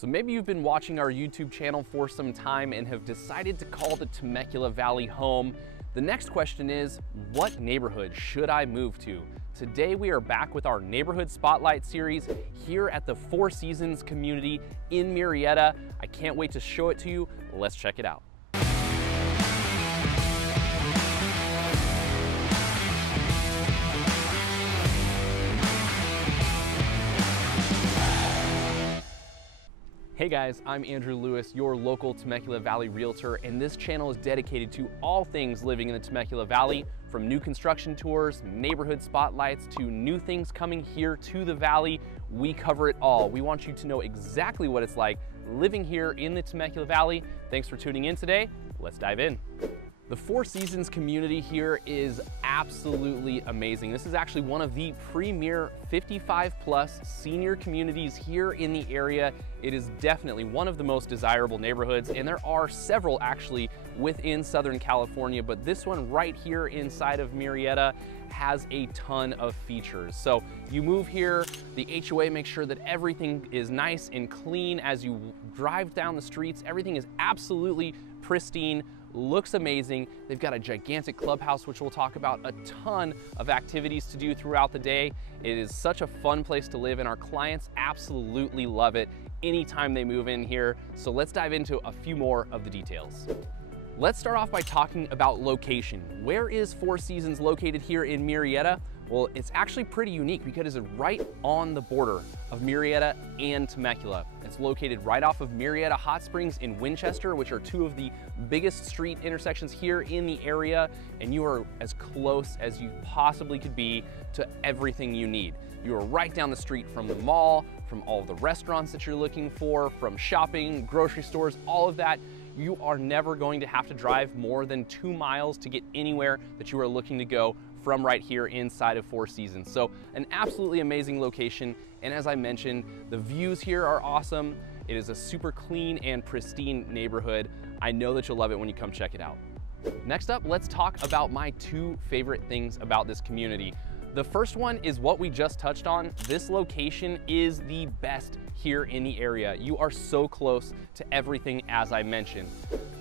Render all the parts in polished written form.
So maybe you've been watching our YouTube channel for some time and have decided to call the Temecula Valley home. The next question is, what neighborhood should I move to? Today we are back with our Neighborhood Spotlight series here at the Four Seasons community in Murrieta. I can't wait to show it to you. Let's check it out. Hey guys, I'm Andrew Lewis, your local Temecula Valley realtor, and this channel is dedicated to all things living in the Temecula Valley, from new construction tours, neighborhood spotlights, to new things coming here to the valley. We cover it all. We want you to know exactly what it's like living here in the Temecula Valley. Thanks for tuning in today. Let's dive in. The Four Seasons community here is absolutely amazing. This is actually one of the premier 55+ senior communities here in the area. It is definitely one of the most desirable neighborhoods, and there are several actually within Southern California, but this one right here inside of Murrieta has a ton of features. So you move here, the HOA makes sure that everything is nice and clean as you drive down the streets. Everything is absolutely pristine, looks amazing. They've got a gigantic clubhouse, which we'll talk about, a ton of activities to do throughout the day. It is such a fun place to live, and our clients absolutely love it anytime they move in here. So let's dive into a few more of the details. Let's start off by talking about location. Where is Four Seasons located here in Murrieta? Well, it's actually pretty unique because it's right on the border of Murrieta and Temecula. It's located right off of Murrieta Hot Springs in Winchester, which are two of the biggest street intersections here in the area, and you are as close as you possibly could be to everything you need. You are right down the street from the mall, from all of the restaurants that you're looking for, from shopping, grocery stores, all of that. You are never going to have to drive more than 2 miles to get anywhere that you are looking to go from right here inside of Four Seasons. So an absolutely amazing location. And as I mentioned, the views here are awesome. It is a super clean and pristine neighborhood. I know that you'll love it when you come check it out. Next up, let's talk about my two favorite things about this community. The first one is what we just touched on. This location is the best here in the area. You are so close to everything, as I mentioned.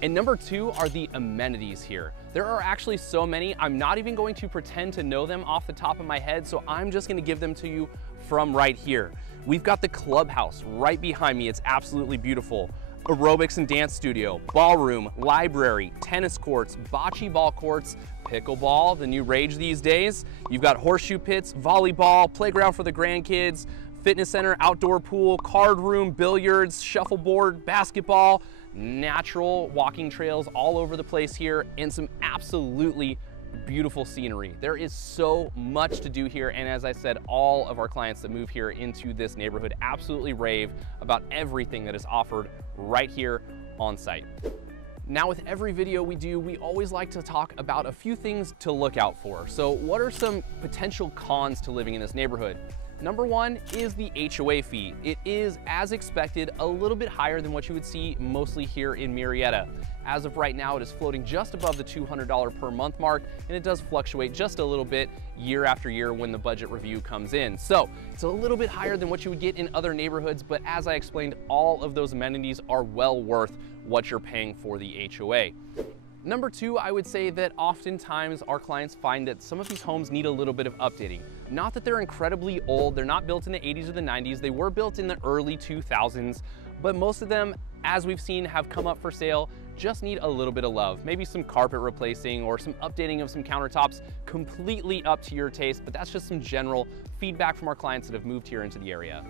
And number two are the amenities here. There are actually so many, I'm not even going to pretend to know them off the top of my head, so I'm just gonna give them to you from right here. We've got the clubhouse right behind me. It's absolutely beautiful. Aerobics and dance studio, ballroom, library, tennis courts, bocce ball courts, pickleball, the new rage these days. You've got horseshoe pits, volleyball, playground for the grandkids, fitness center, outdoor pool, card room, billiards, shuffleboard, basketball, natural walking trails all over the place here, and some absolutely beautiful scenery. There is so much to do here, and as I said, all of our clients that move here into this neighborhood absolutely rave about everything that is offered right here on site. Now, with every video we do, we always like to talk about a few things to look out for. So what are some potential cons to living in this neighborhood? Number one is the HOA fee. It is, as expected, a little bit higher than what you would see mostly here in Murrieta. As of right now, it is floating just above the $200 per month mark, and it does fluctuate just a little bit year after year when the budget review comes in. So it's a little bit higher than what you would get in other neighborhoods, but as I explained, all of those amenities are well worth what you're paying for the HOA. Number two, I would say that oftentimes our clients find that some of these homes need a little bit of updating. Not that they're incredibly old, they're not built in the 80s or the 90s, they were built in the early 2000s, but most of them, as we've seen, have come up for sale, just need a little bit of love. Maybe some carpet replacing or some updating of some countertops, completely up to your taste, but that's just some general feedback from our clients that have moved here into the area.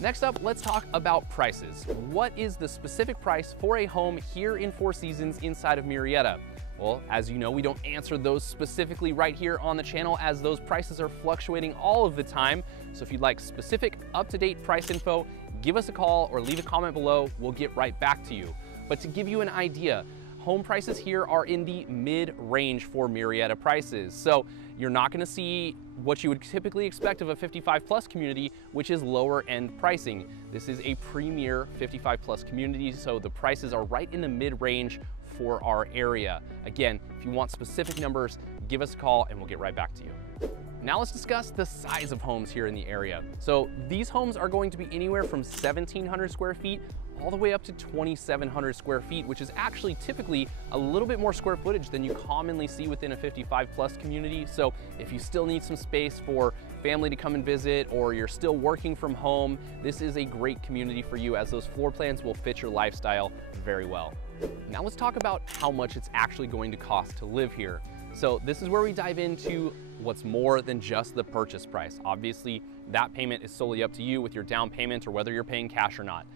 Next up, let's talk about prices. What is the specific price for a home here in Four Seasons inside of Murrieta? Well, as you know, we don't answer those specifically right here on the channel, as those prices are fluctuating all of the time. So if you'd like specific, up-to-date price info, give us a call or leave a comment below. We'll get right back to you. But to give you an idea, home prices here are in the mid-range for Murrieta prices. So you're not gonna see what you would typically expect of a 55+ community, which is lower end pricing. This is a premier 55+ community, so the prices are right in the mid-range for our area. Again, if you want specific numbers, give us a call and we'll get right back to you. Now let's discuss the size of homes here in the area. So these homes are going to be anywhere from 1,700 square feet all the way up to 2,700 square feet, which is actually typically a little bit more square footage than you commonly see within a 55+ community. So if you still need some space for family to come and visit, or you're still working from home, this is a great community for you, as those floor plans will fit your lifestyle very well. Now let's talk about how much it's actually going to cost to live here. So this is where we dive into what's more than just the purchase price. Obviously, that payment is solely up to you with your down payment or whether you're paying cash or not.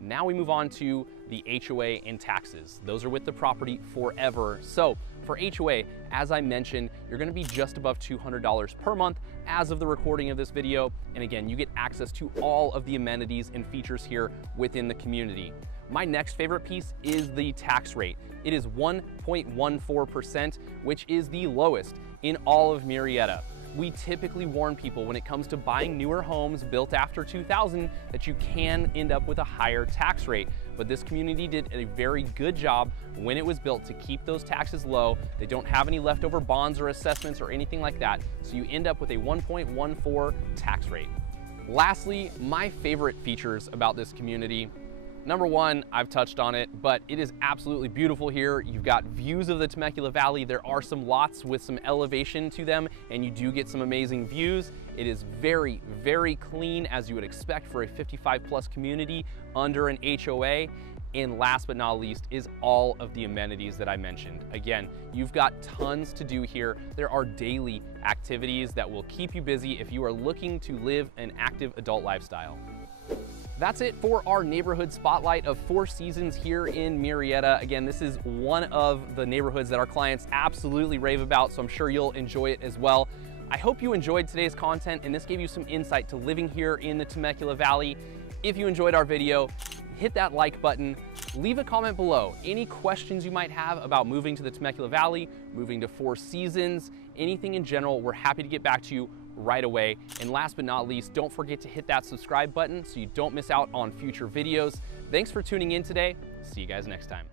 Now we move on to the HOA and taxes. Those are with the property forever. So for HOA, as I mentioned, you're gonna be just above $200 per month as of the recording of this video. And again, you get access to all of the amenities and features here within the community. My next favorite piece is the tax rate. It is 1.14%, which is the lowest in all of Murrieta. We typically warn people when it comes to buying newer homes built after 2000 that you can end up with a higher tax rate. But this community did a very good job when it was built to keep those taxes low. They don't have any leftover bonds or assessments or anything like that. So you end up with a 1.14 tax rate. Lastly, my favorite features about this community. Number one, I've touched on it, but it is absolutely beautiful here. You've got views of the Temecula Valley. There are some lots with some elevation to them, and you do get some amazing views. It is very, very clean, as you would expect for a 55+ community under an HOA. And last but not least is all of the amenities that I mentioned. Again, you've got tons to do here. There are daily activities that will keep you busy if you are looking to live an active adult lifestyle. That's it for our neighborhood spotlight of Four Seasons here in Murrieta. Again, this is one of the neighborhoods that our clients absolutely rave about, so I'm sure you'll enjoy it as well. I hope you enjoyed today's content and this gave you some insight to living here in the Temecula Valley. If you enjoyed our video, hit that like button, leave a comment below. Any questions you might have about moving to the Temecula Valley, moving to Four Seasons, anything in general, we're happy to get back to you right away. And last but not least, don't forget to hit that subscribe button so you don't miss out on future videos. Thanks for tuning in today. See you guys next time.